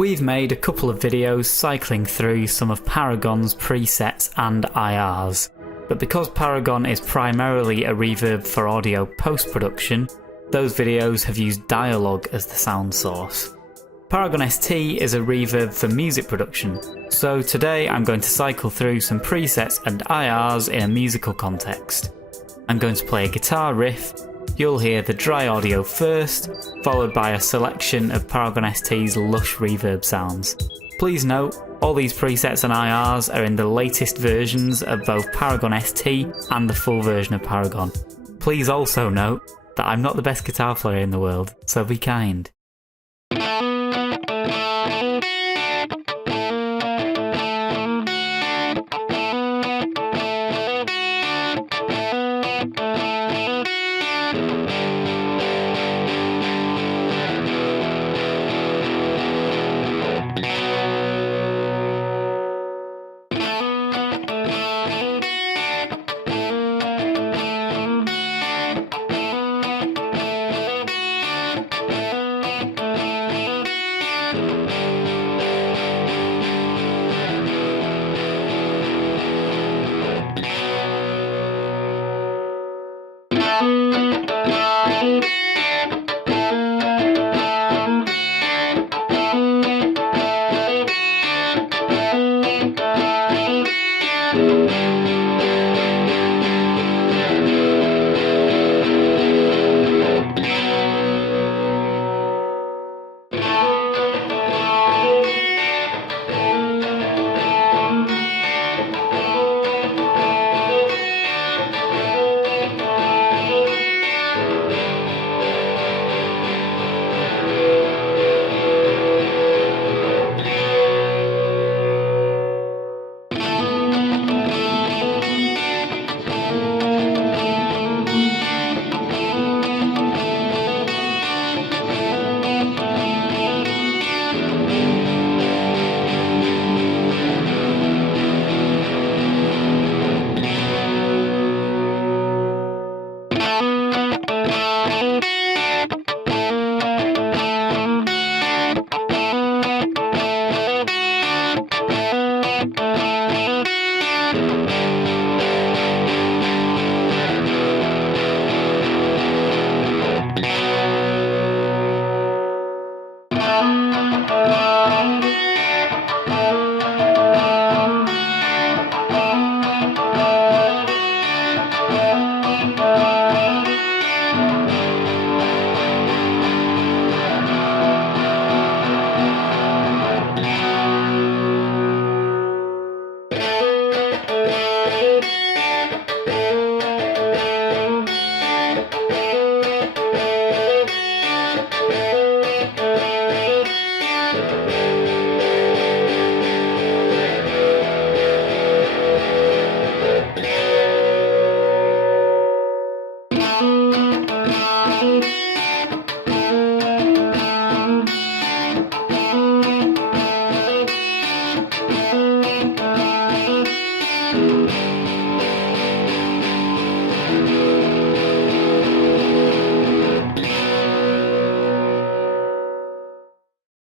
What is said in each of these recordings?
We've made a couple of videos cycling through some of Paragon's presets and IRs, but because Paragon is primarily a reverb for audio post-production, those videos have used dialogue as the sound source. Paragon ST is a reverb for music production, so today I'm going to cycle through some presets and IRs in a musical context. I'm going to play a guitar riff. You'll hear the dry audio first, followed by a selection of Paragon ST's lush reverb sounds. Please note, all these presets and IRs are in the latest versions of both Paragon ST and the full version of Paragon. Please also note that I'm not the best guitar player in the world, so be kind.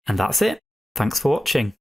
And that's it. Thanks for watching.